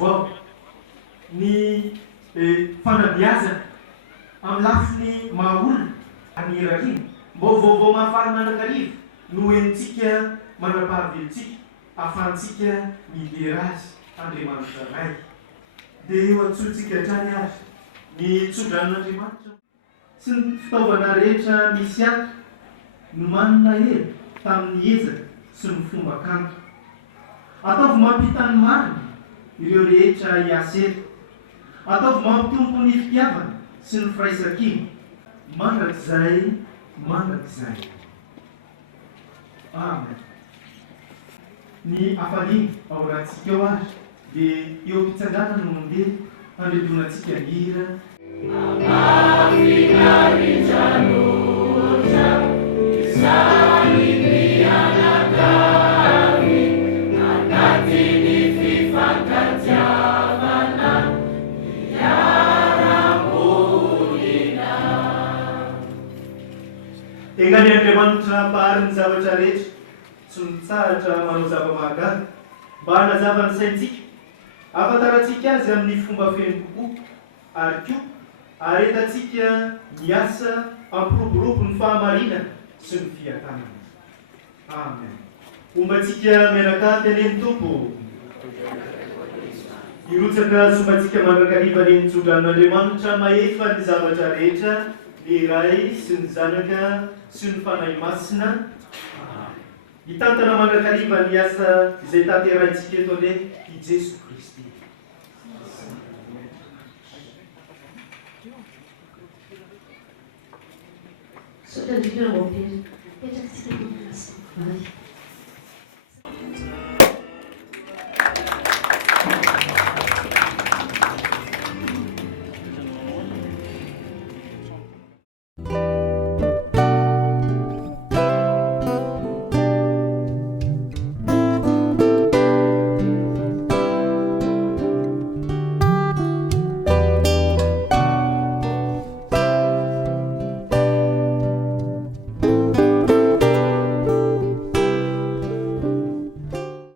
vaovao ny fanabiazana amin'ny lafiny mahaolona anirariny mba vaovao mahafary manakarivo no enitsika manapahavelontsika ahafahantsika midera azy Andriamanitra ray. Dia eo antsointsika hatrany azy ny tsodran'Andriamanitra sy ny fitaovana rehetra misy ato no manana hely tamin'ny ezaka sy ny fomba kanto. Ataovy mampitany marina ireo rehetra hiasa eto. Ataovy mampitompo ny fitiavana sy ny firaisan-kina mandrakizay mandrakizay. Amen. Ny hafaliana ao anatintsika ao ary dia eo am-pitsanganana no mandeha handredonantsika hira. Engany Andriamanitra mpahary ny zavatra rehetra, tsy mitsahatra manao zava-mahagaga mba hanazava ny saintsika, ahafantarantsika azy amin'ny fomba feno kokoa, ary koa aretantsika miasa ampiroborobo ny fahamarinana sy ny fiatanana. Amen. Ombantsika mianakavy aneny Tompo. Irotsaka sombantsika mandrakariva ny tsodran'Andriamanitra maefa ny zavatra rehetra, ny Ray sy ny Zanaka sy ny Fanahy Masina. Hitantana mandrakariva ny asa izay tanterahintsika eto anie i Jesu Kristy. Sotra ndrindra ao ampery, petraky tsika amin'ny asa.